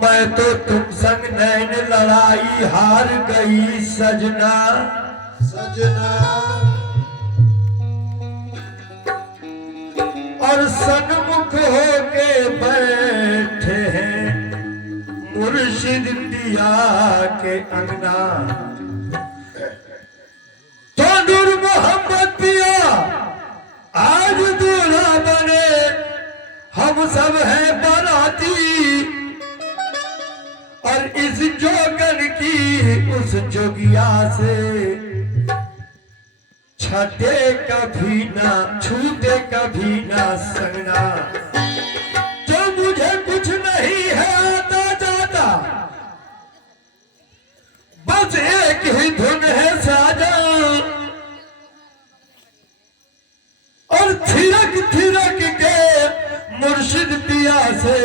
मैं तो तुम संग नैन लड़ाई हार गई सजना सजना और सन्मुख होके बैठे हैं मुर्शिद पिया के अंगना। तो नूर मोहम्मद पिया आज दूल्हा बने, हम सब हैं बाराती और इस जोगन की उस जोगिया से छठे कभी ना छूटे कभी ना संगना। जो मुझे कुछ नहीं है आता जाता, बस एक ही धुन है साजा और थिरक थिरक के मुर्शिद पिया से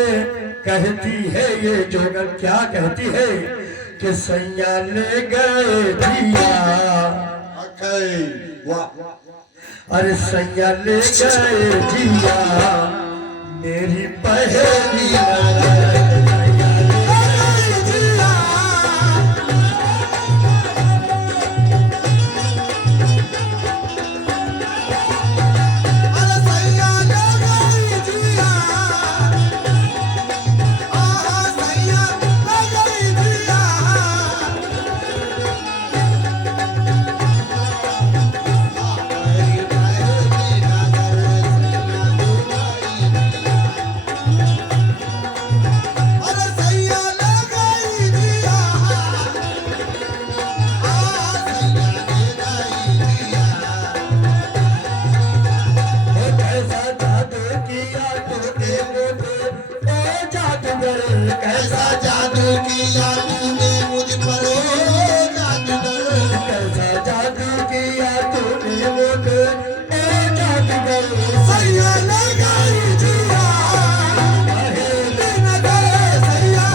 कहती है ये जोगन, क्या कहती है कि सैया ले गए जिया, अरे सैया ले गए जिया मेरी पहेली। कैसा जादू किया तूने मुझ पर जादूगर, कैसा जादू किया तूने मुझ पर जादूगर। सैया लगाई जिया पहेली नगर सैया,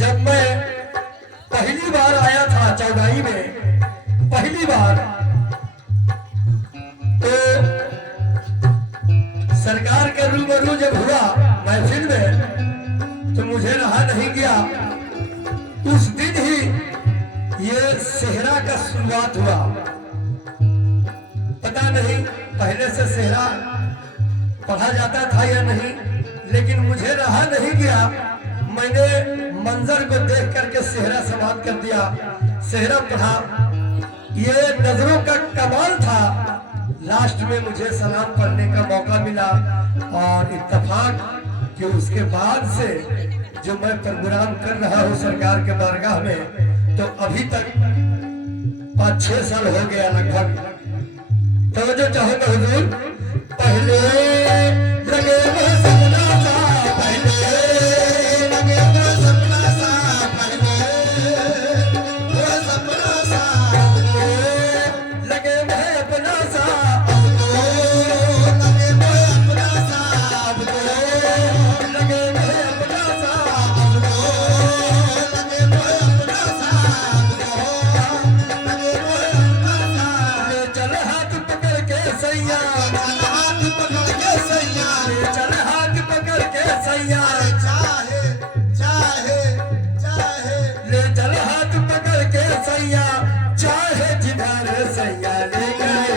जब मैं पहली बार आया था चौगाई में, पहली बार, तो सरकार के रूबरू जब हुआ महफिल में, तो मुझे रहा नहीं गया। उस दिन ही ये सेहरा का शुरुआत हुआ। पता नहीं पहले से सेहरा पढ़ा जाता था या नहीं, लेकिन मुझे रहा नहीं गया। मैंने मंजर को देख करके सेहरा समाप्त कर दिया, सेहरा पढ़ा। ये नजरों का कमाल था। लास्ट में मुझे सलाम पढ़ने का मौका मिला और इत्तेफाक कि उसके बाद से जो मैं प्रोग्राम कर रहा हूँ सरकार के बारगाह में, तो अभी तक 5-6 साल हो गया लगभग। तो जो चाहूंगा हुजूर, पहले लगे वो सपना सा, पहले लगे वो सपना सा, पहले वो सपना सा, लगे वो अपना सा, लगे वो अपना सा, लगे वो अपना सा, लगे वो अपना सा, लगे वो अपना सा। चल हाथ पकड़ के सैया, हाथ पकड़ के सैया, चल हाथ पकड़ के सैया, चाहे चाहे चाहे, ले चल हाथ पकड़ के सैया, चाहे जिधर सैया ले गए।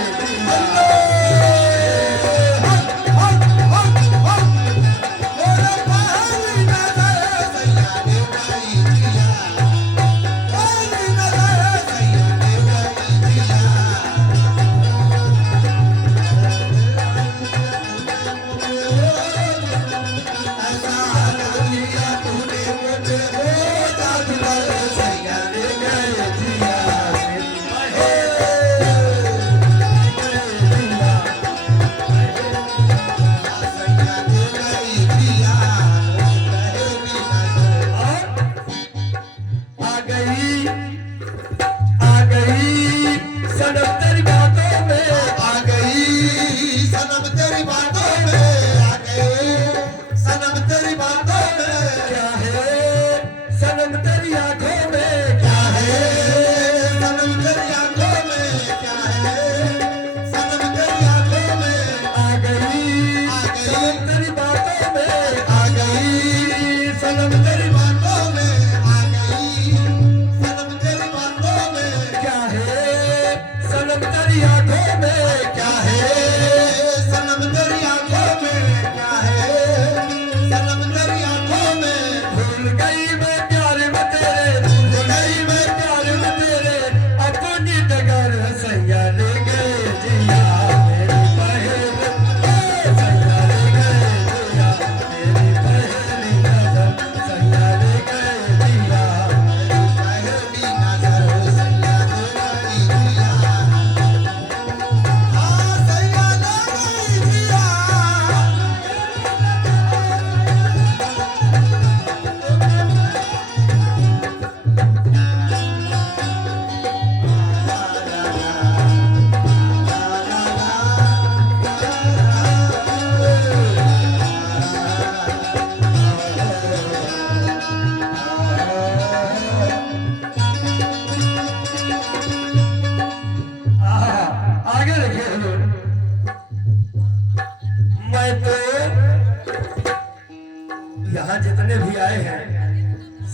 यहाँ जितने भी आए हैं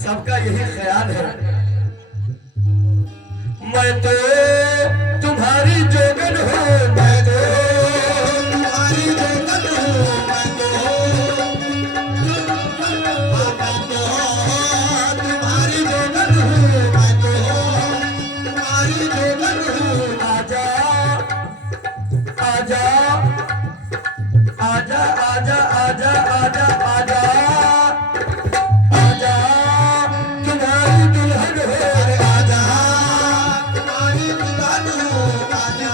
सबका यही ख्याल है, मैं तो तुम्हारी जोगन हूँ, मैं तो तुम्हारी जोगन हूँ, मैं तो तुम्हारी जोगन हूँ, मैं तो तुम्हारी जोगन हूँ। आजा आजा आजा आजा आजा आजा आजा आजा, तुम्हारी दुल्हन हो, आजा तुम्हारी दुल्हन हो, आजा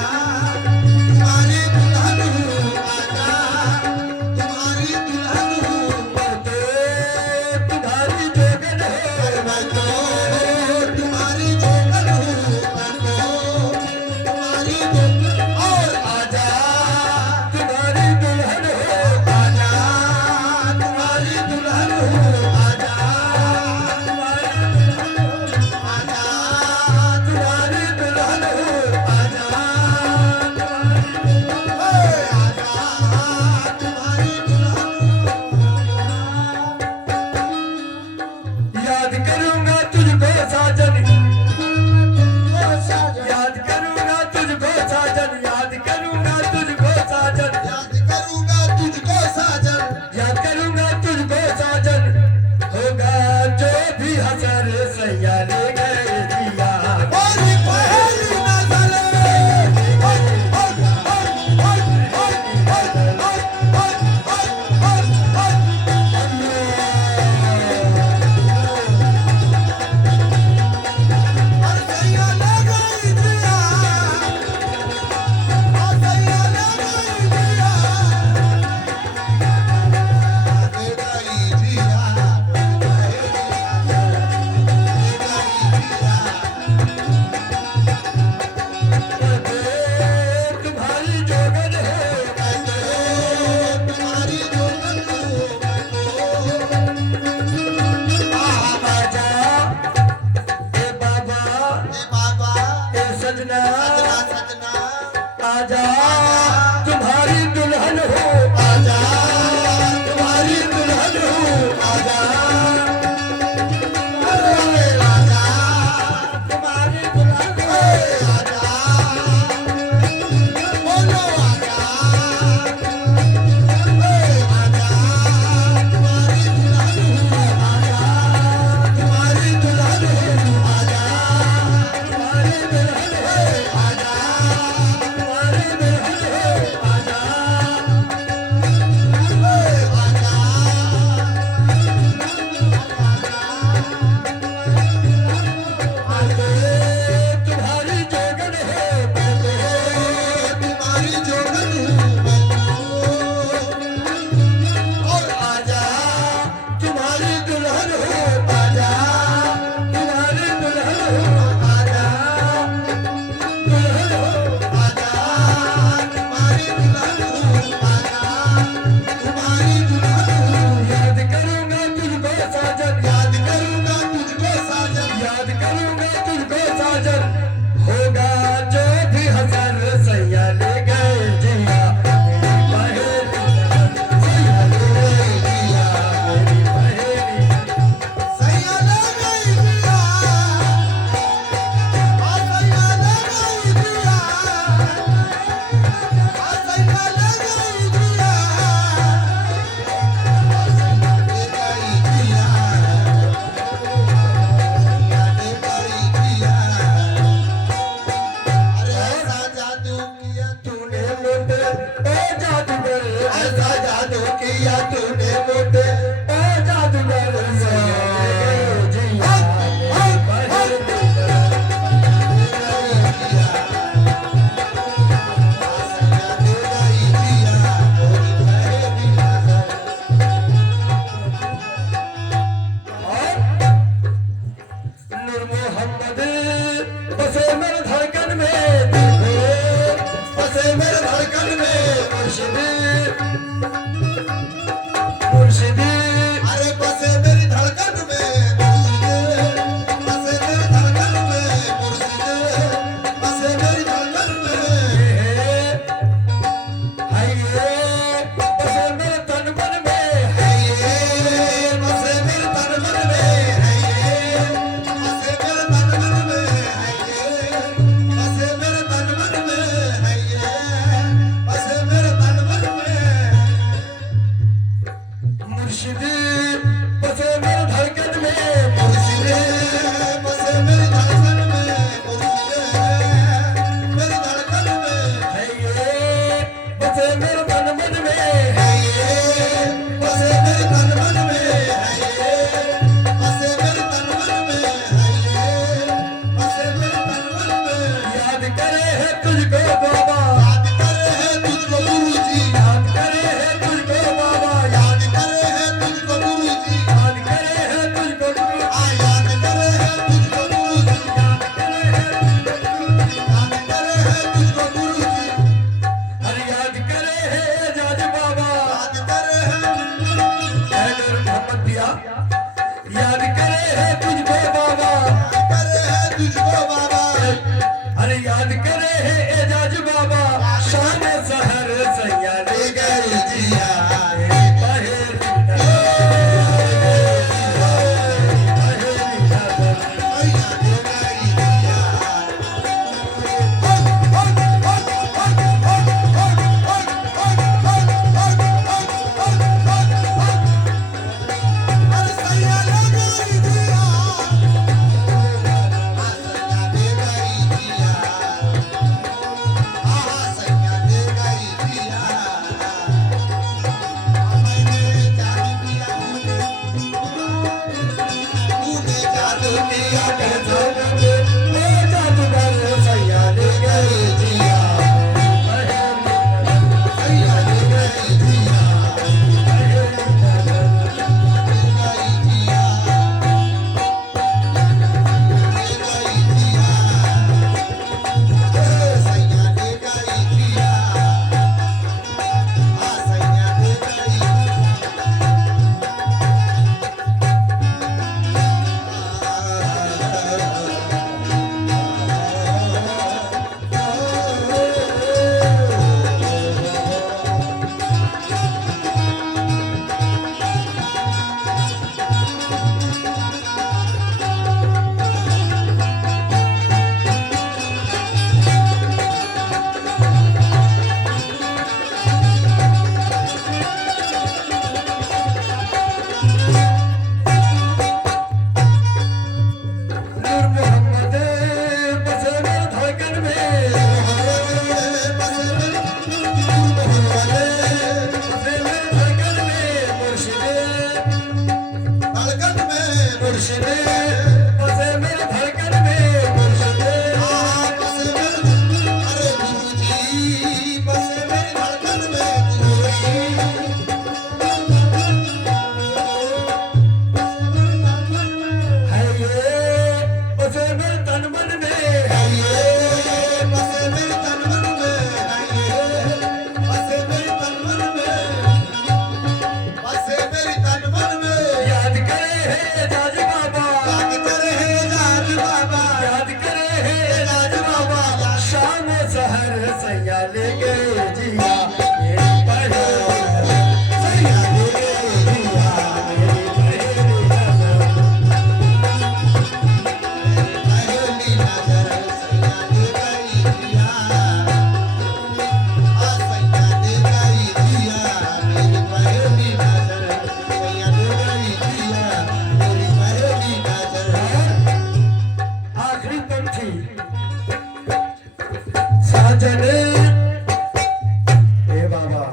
याद करूंगा तुझको साजन, ओ साजन, याद करूंगा तुझको साजन, याद करूंगा तुझको साजन, याद करूंगा तुझको साजन, याद करूंगा तुझको साजन, होगा जो भी हसर सैया ले गए जिया। और पहली नजर और सैया ले गई जिया, और सैया ले गई जिया, ले गई जिया, तुम्हारी जोगन है तुम्हारी जो आजा, ए बाबा बाबा ए सजना, सजना आजा तुम्हारी दुल्हन हो, आजा तुम्हारी दुल्हन हो, आजा अरे आजा तुम्हारी दुल्हन हो, आजा बोलो आजा आजा तुम्हारी दुल्हन आजा तुम्हारी दुल्हन आजा तुम्हारी दुल्हन हो, आजा तुम्हारी दुल्हन हो, आजा तुम्हारी जोगन है तुम्हारी जोगन और आजा तुम्हारी दुल्हन हो, आजा तुम्हारी दुल्हन हो, आजा दुल्हन हो, आजा तुम्हारी दुल्हन आजा तुम्हारी दुल्हन याद करूंगा तुझको साजन, याद करूंगा तुझको साजन याद करूंगा तुझको साजन, होगा जो भी हसर सैया ले गए जिया, मेरी पहेली सैया ले गए जिया, मेरी पहेली सैया ले गई जिया आ सैया ले गई जिया आ सैया ले गई जिया आ सैया ले गई जिया सैया ले गई जिया अरे ऐसा जादू किया तूने मोटे ओ जादूगर, ऐसा जादू किया तूने मोटे ओ जादूगर सैया ले गए जिया, मेरी पहेली नूर मोहम्मद बसे मेरे धड़कन में, देखो बसे मेरे धड़कन में मुर्शिदी मुर्शिदी अरे बसे मेरी धड़कन में बसे मेरी धड़कन में बसे मेरी धड़कन में है ये बसे मेरे तन मन में, है ये बसे मेरे तन मन में है ये बसे मेरे तन मन में है ये बसे मेरे तन मन में है ये बसे मेरे तन मन में मुर्शिदी बसे मेरे धड़कन में, मुर्शिदे बसे मेरी धड़कन में मुर्शिदे मेरी धड़कन में है ये बसे मेरे तन मन में, है ये बसे मेरे तन मन में है ये बसे मेरे तन मन में है ये बसे मेरे तन मन में याद करे है तुझको बाबा, याद करे है तुझको गुरुजी याद करे है तुझको बाबा, याद करे है तुझको गुरुजी याद करे है तुझको गुरु, याद करे है तुझको गुरुजी याद करे है तुझको गुरु, याद करे है तुझको गुरुजी हर याद करे है एजाज बाबा, याद करे है है नूर मोहम्मद दिया, याद करे है तुझको बाबा, करे है तुझको बाबा अरे याद करे है एजाज बाबा, शाम सहर सैया ले गए जिया, मेरी पहेली किया के जोगन ओ जादूगर सैया ले गए जिया सैया ले गए जिया नूर मोहम्मद बसे मेरे धड़कन में बसे मेरे धड़कन में मुर्शिदे मुर्शिदे बसे मेरे धड़कन में मुर्शिदे है ये बसे मेरे तन मन में है ये याद करे है जाज बाबा याद करे है जाज बाबा शाम सहर सैया ले गए जिया मेरी पहेली सैया ले गए जिया मेरी पहेली आखिरी पंक्ति साजन ए बाबा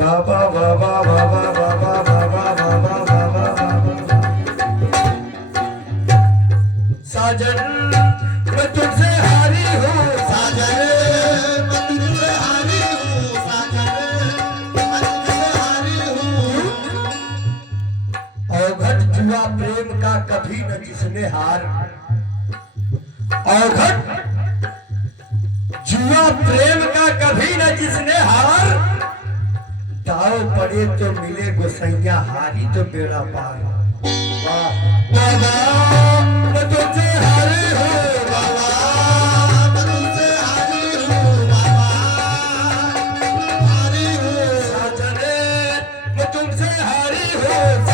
बाबा बाबा बाबा बाबा बाबा बाबा बाबा बाबा साजन मैं तुझसे हारी हूँ अवघट जुआ प्रेम का कभी न जिसने हार अवघट जुआ प्रेम का कभी न जिसने हार दाव पड़े तो मिले गोसैया हारी तो बेड़ा पार वाह बाबा मैं तुझसे हारी हूँ साजने मैं तुमसे हारी हूँ